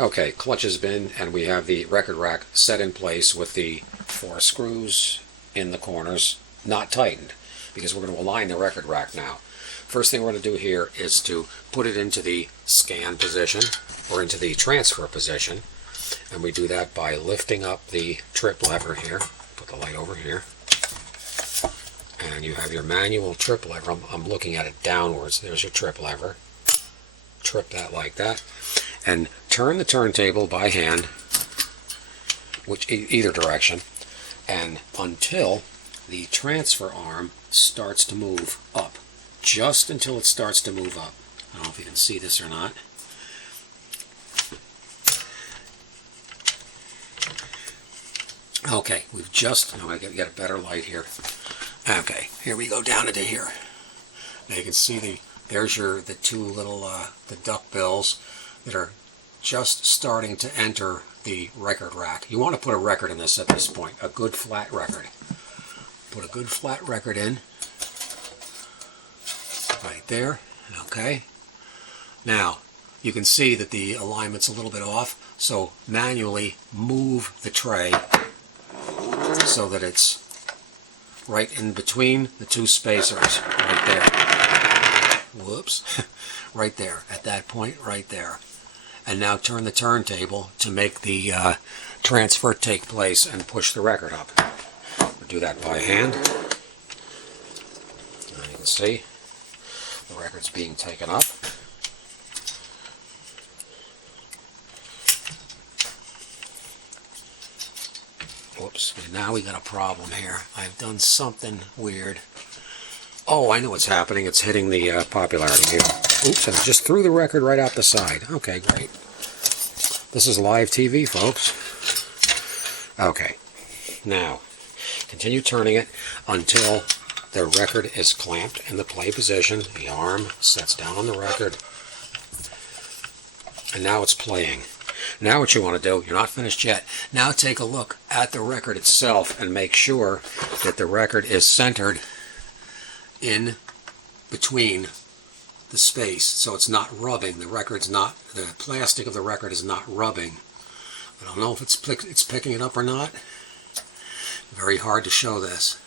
Okay, clutch has been, and we have the record rack set in place with the 4 screws in the corners, not tightened, because we're going to align the record rack now. First thing we're going to do here is to put it into the scan position, or into the transfer position, and we do that by lifting up the trip lever here. Put the light over here. And you have your manual trip lever. I'm looking at it downwards. There's your trip lever. Trip that like that. And turn the turntable by hand, either direction, and until the transfer arm starts to move up. Just until it starts to move up. I don't know if you can see this or not. Okay, we've just, I get a better light here. Okay, here we go down into here. Now you can see there's the two little the duck bills that are just starting to enter the record rack. You want to put a record in this at this point, a good flat record. Put a good flat record in, right there, okay. Now, you can see that the alignment's a little bit off, so manually move the tray so that it's right in between the two spacers, right there. Whoops. Right there, at that point, right there. And now turn the turntable to make the transfer take place and push the record up. We'll do that by hand. Now you can see the record's being taken up. Whoops, now we got a problem here. I've done something weird. Oh, I know what's happening. It's hitting the popularity here. Oops, and I just threw the record right out the side. Okay, great. This is live TV, folks. Okay, now continue turning it until the record is clamped in the play position. The arm sets down on the record. And now it's playing. Now what you want to do, you're not finished yet, now take a look at the record itself and make sure that the record is centered in between the space, so it's not rubbing. The plastic of the record is not rubbing. I don't know if it's picking it up or not. Very hard to show this.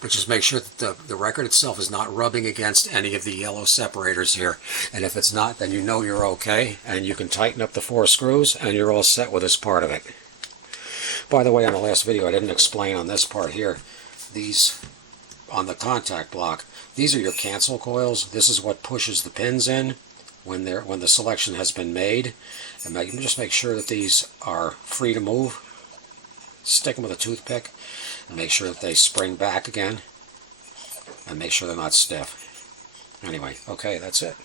But just make sure that the record itself is not rubbing against any of the yellow separators here. And if it's not, then you know you're okay, and you can tighten up the 4 screws, and you're all set with this part of it. By the way, on the last video, I didn't explain on this part here, these, on the contact block, these are your cancel coils. This is what pushes the pins in when the selection has been made. And just make sure that these are free to move. Stick them with a toothpick and make sure that they spring back again, and make sure they're not stiff. Anyway, okay, that's it.